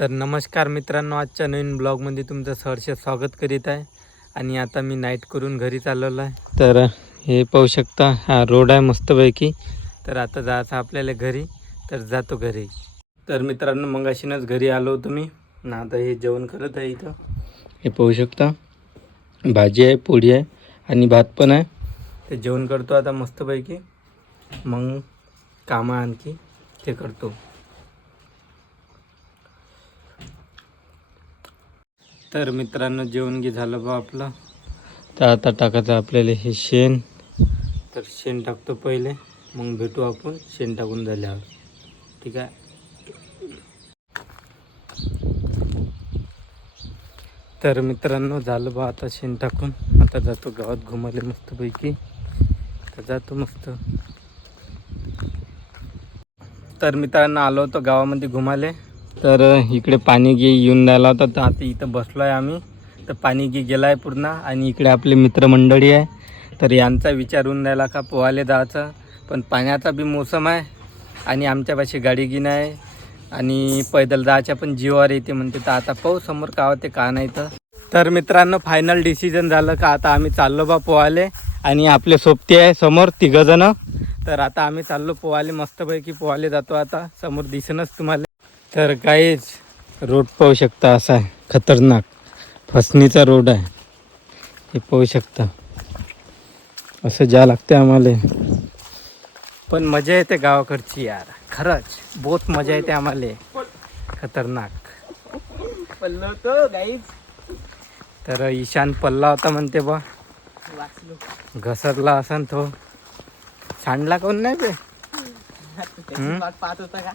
तर नमस्कार मित्रांनो, आजच्या नवीन ब्लॉगमध्ये तुमचं सहर्ष स्वागत करीत आहे. आणि आता मी नाईट करून घरी चालवलं आहे. तर हे पाहू शकता, हा रोड आहे मस्तपैकी. तर आता जायचं आपल्याला घरी, तर जातो घरी. तर मित्रांनो, मग अशीनच घरी आलो होतो मी ना. आता हे जेवण करत आहे इथं. हे पाहू शकता, भाजी आहे, पोळी आहे आणि भात पण आहे. ते जेवण करतो आता मस्तपैकी, मग कामं आणखी ते करतो. तर मित्रांनो, जेवण घे झालं बा आपलं. तर आता टाकायचं आपल्याला हे शेण. तर शेण टाकतो पहिले, मग भेटू आपण शेण टाकून झाल्यावर. ठीक आहे. तर मित्रांनो, झालं बा आता शेण टाकून. आता जातो गावात घुमाले मस्तपैकी. तर जातो मस्त. तर मित्रांनो, आलो होतो गावामध्ये घुमाले. तर इकडे पाणी गी येऊन राहिला होता. तर आता इथं बसलो आहे आम्ही. तर पाणी गी गेला आहे पूर्ण. आणि इकडे आपले मित्रमंडळी आहे. तर यांचा विचार होऊन राहिला का पोहायला जायचं, पण पाण्याचा बी मोसम आहे आणि आमच्यापाशी गाडी गी नाही आणि पैदल जायच्या पण जीवावर येते म्हणते. तर आता पाहू समोर का होते का नाही. तर मित्रांनो, फायनल डिसिजन झालं का आता आम्ही चाललो बा पोहायला. आणि आपले सोबती आहे समोर तिघंजणं. तर आता आम्ही चाललो पोहायला, मस्तपैकी पोहायला जातो. आता समोर दिसेनच तुम्हाला. तर काहीच रोड पाहू शकता, असा आहे खतरनाक फसणीचा रोड आहे. हे पाहू शकता, असं जा लागते आम्हाला. पण मजा येते गावाकडची यार, खरंच बहुत मजा येते आम्हाला. खतरनाक पल्ला होतो गाईज. तर ईशान पल्ला होता म्हणते बा, घसरला असन तो. सांडला कोण नाही बे. पाहत होता का.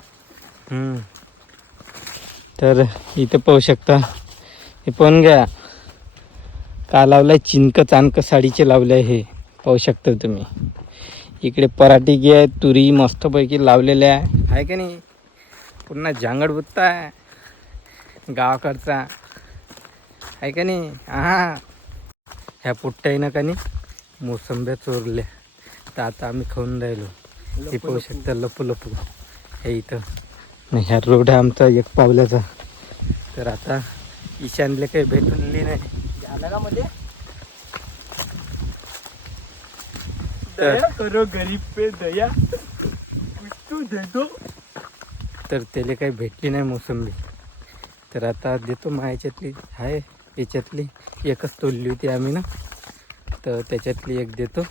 तर इथं पाहू शकता, हे पण घ्या का लावलंय, चिंक चांक साडीचे लावले. हे पाहू शकता तुम्ही. इकडे पराठी गी आहे, तुरी मस्तपैकी लावलेल्या आहे का नाही. पुन्हा जांगड बुत्ता आहे गावाकडचा, आहे का नाही. हा, ह्या पुट्ट्यानं का नाही मोसंब्या चोरल्या. तर आता आम्ही खाऊन राहिलो. हे पाहू शकता, लपू लपू हे इथं. ह्या रोड आहे आमचा एक पावल्याचा. तर आता ईशानले काही भेटली नाही झालं का मध्ये. दया करो गरीब पे दया, तू देतो. तर त्याला काही भेटली नाही मोसंबी. तर आता देतो माझ्याच्यातली आहे, याच्यातली एकच तोडली होती आम्ही ना. तर त्याच्यातली एक देतो,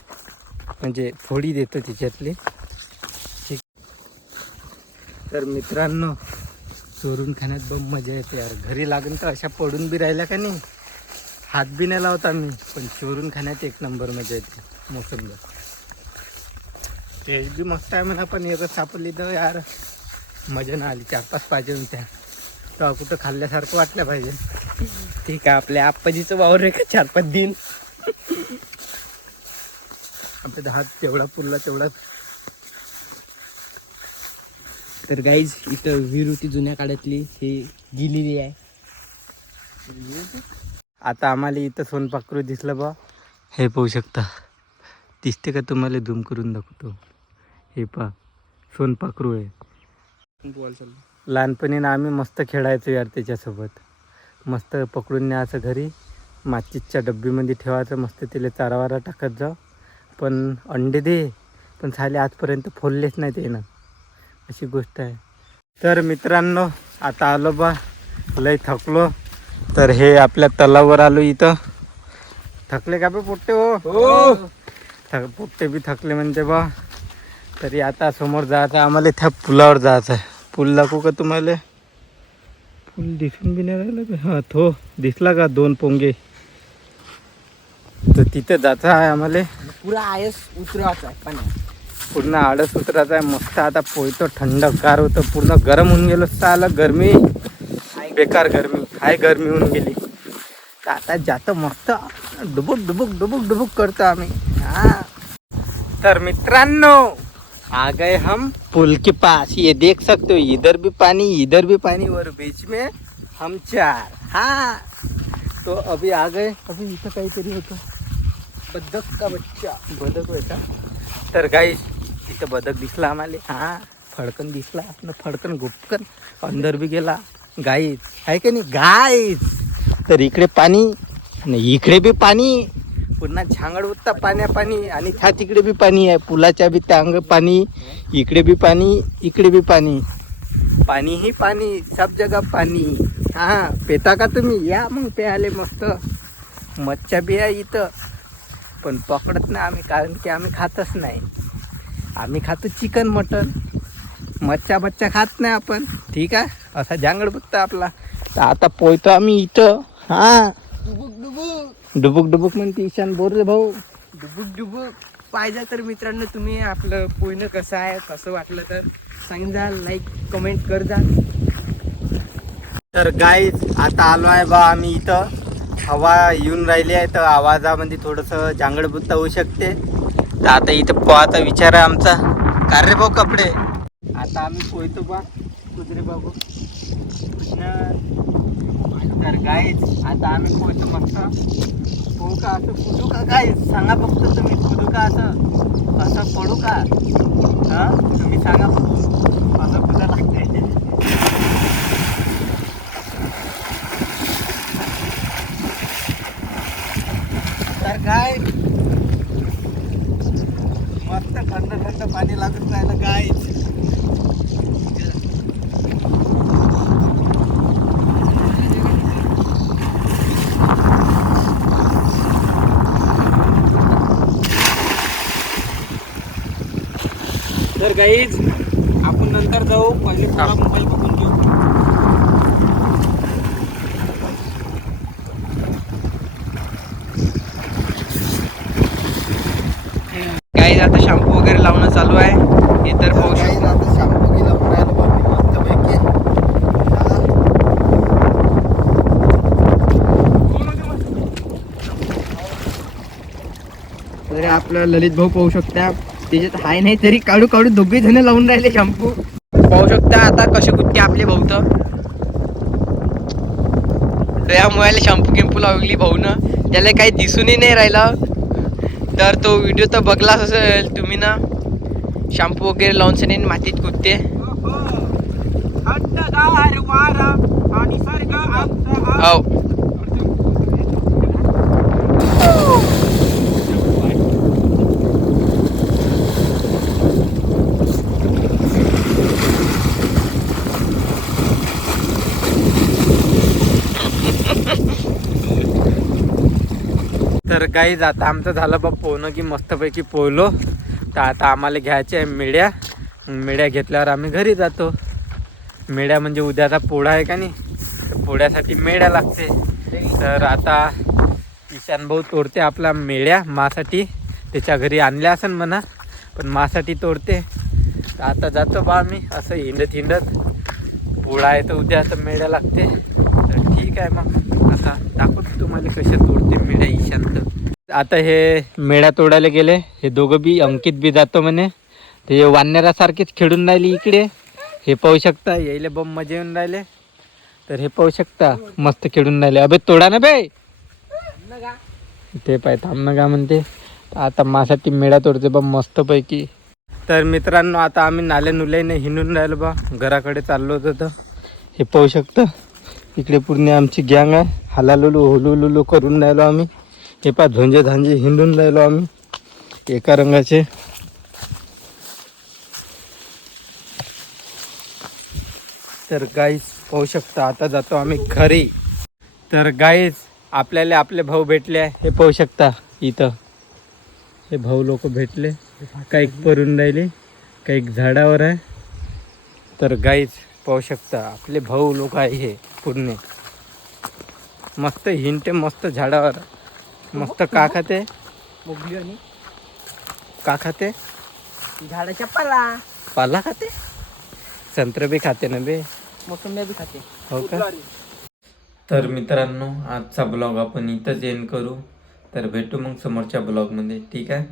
म्हणजे थोडी देतो त्याच्यातली. ठीक. तर मित्रांनो, चोरून खाण्यात बम मजा येते यार. घरी लागून तर अशा पडून बी राहिल्या का नाही, हात बी नाही लावत आम्ही. पण चोरून खाण्यात एक नंबर मजा येते. मोसंबी टेस्ट बी मस्त आहे म्हणा, पण एकच सापडली तर यार मजा नाही आली. 4-5 पाहिजे होत्या तेव्हा कुठं खाल्ल्यासारखं वाटलं पाहिजे. ठीक आहे, आपल्या आप्पाजीचं वावर आहे का 4-5 दिन. आपल्या हात तेवढा पुरला तेवढा. तर गाईज, इथं विहीर होती जुन्या काळातली, हे गेलेली आहे. आता आम्हाला इथं सोनपाखरू दिसलं बा. हे पाहू शकता, दिसते का तुम्हाला, झूम करून दाखवतो. हे पहा, सोनपाखरू आहे. लहानपणी ना आम्ही मस्त खेळायचो यार त्याच्यासोबत. मस्त पकडून न्यायचं घरी, माचीसच्या डब्बीमध्ये ठेवायचं, मस्त तिला चारावारा टाकत जा. पण अंडे दे, पण साले आजपर्यंत फोडलेच नाही ते ना, अशी गोष्ट आहे. तर मित्रांनो, आता आलो बा, लय थकलो. तर हे आपल्या तलावावर आलो इथं. थकले का बे पोट्टे हो. पोट्टे बी थकले म्हणते बा. तरी आता समोर जायचं आम्हाला, त्या पुलावर जायचं आहे. पूल दाखवू का तुम्हाला. पूल दिसून बी नाही राहिलं. हा, तो दिसला का, 2 पोंगे. तर तिथं जायचं आहे आम्हाला. पुरा आयस उतरवायचा आहे पाण्यात, पूर्ण आडस उतरायचं आहे. मस्त आता पोहतो, थंडगार होतं, पूर्ण गरम होऊन गेलो. आलं गरमी, बेकार गरमी हाय, गरमी होऊन गेली. तर आता जातो मस्त, डुबुक डुबुक डुबुक डुबुक करतो आम्ही. हा, तर मित्रांनो, आ गए हम पुल के पास. ये देख सकते हो, इधर भी पानी और बीच में हम 4. हाँ, तो अभी आ गए. अभी इथं काहीतरी होतं, बदक का बच्चा, बदक होता. तर गाईस, इथं बदक दिसला आम्हाला. हा, फडकन दिसला. फडकन गुपकन अंदर बी गेला. गाईच आहे का नाही गाईच. तर इकडे पाणी नाही, इकडे बी पाणी, पुन्हा झांगड उत्ता पाण्या पाणी, आणि त्या तिकडे बी पाणी आहे, पुलाच्या बी त्या अंग पाणी, इकडे बी पाणी, इकडे बी पाणी, पाणी ही पाणी, सब जगा पाणी. हा पेता का तुम्ही? या मग प्याले मस्त. मच्छा बी आहे इथं, पण पकडत नाही आम्ही, कारण की आम्ही खातच नाही. आम्ही खातो चिकन मटन, मच्छा बच्चा खात नाही आपण. ठीक आहे, असा जांगड बुत्ता आपला. तर आता पोहतो आम्ही इथं. हा डुबुक डुबुक डुबुक डुबुक म्हणते ईशान, बोर रे भाऊ. डुबुक डुबुक. पाहिजे तर मित्रांनो तुम्ही आपलं पोहणं कसं आहे, कसं वाटलं तर सांगा, लाईक कमेंट कर जा. तर गाईज आता आलो आहे बा आम्ही इथं. हवा येऊन राहिली आहे, तर आवाजामध्ये थोडंसं जांगड बुत्ता होऊ शकते. तर आता इथं पोहाचा विचार आहे आमचा. का रे भाऊ कपडे. आता आम्ही पोहतो बा कुत्रे बाबू. तर गाईज आता आम्ही पोहतो मस्त. पोहू का असं कुदू का गाईज? सांगा फक्त तुम्ही, कुदू का असं, असं पडू का? हां तुम्ही सांगा फक्त, असं कुदा लागते. तर काय मस्त थंड थंड पाणी लागून राहिलं काय. तर गाईज आपण नंतर जाऊ, पहिले पुरा मोबाईल बघून घेऊ. काही आता शॅम्पू वगैरे लावणं चालू आहे, हे तर पाहू शकतो. आता शॅम्पू गेला मस्तपैकी. तर आपलं ललित भाऊ पाहू शकता, त्याच्यात हाय नाही तरी काढू काढू दोघे जण लावून राहिले शॅम्पू. पाहू शकता आता कसे कुत्ते आपले भाऊ. तर यामुळे शॅम्पू गिंपू लावली भाऊ ना, त्याला काही दिसूनही नाही राहिला. तर तो व्हिडिओ तर बघलाच असेल तुम्ही ना, शॅम्पू वगैरे लावून सनी मातीत कुत्ते. हो तर गाईज आता आमचं झालं बा पोहणं की मस्तपैकी पोहलो. तर आता आम्हाला घ्यायचे आहे मेढ्या. मेढ्या घेतल्यावर आम्ही घरी जातो. मेढ्या म्हणजे उद्याचा पोळा आहे का नाही, तर पोळ्यासाठी मेढ्या लागते. तर आता ईशान भाऊ तोडते आपला मेढ्या मासाठी. त्याच्या घरी आणल्या असेल म्हणा, पण मासाठी तोडते. तर आता जातो बा आम्ही असं हिंडत हिंडत. पोळा आहे तर उद्या आता मेढ्या लागते. तर ठीक आहे, मग आता दाखवतो तुम्हाला कशा तोडते मेढ्या ईशांत. आता हे मेढ्या तोडायला गेले, हे दोघं बी, अंकित बी जातो म्हणे. ते वानरासारखेच खेळून राहिली इकडे. हे पाहू शकता, यायला बम मजा येऊन राहिले. तर हे पाहू शकता मस्त खेळून राहिले. अबे तोडा ना बे, ते पाय थांब ना का म्हणते. आता माझ्यासाठी मेढा तोडते बा मस्तपैकी. तर मित्रांनो आता आम्ही नाल्या नुल्याने हिंडून राहिलो बा, घराकडे चाललो होतो. तर हे पाहू शकता इकडे पूर्ण आमची गँग आहे. हलालुलू हुलुलुलू करून राहिलो आम्ही. हे पा झोंजे झांजे हिंडून राहिलो आम्ही एका रंगाचे. तर गाईज पाहू शकता आता जातो आम्ही घरी. तर गाईज आपल्याला आपले भाऊ भेटले आहे. हे पाहू शकता इथं हे भाऊ लोक भेटले. काही परून राहिले, काही झाडावर आहे. तर गाईज पाहू शकता आपले भाऊ लोक आहे. हे पूर्ण मस्त हिंडते, मस्त झाडावर मस्त. का खाते का खाते? झाडाच्या पाला खाते. संत्र बी खाते ना बे, मोसंबी बी खाते. हो का? तर मित्रांनो आजचा ब्लॉग आपण इथंच एंड करू. तर भेटू मग समोरच्या ब्लॉगमध्ये, ठीक आहे.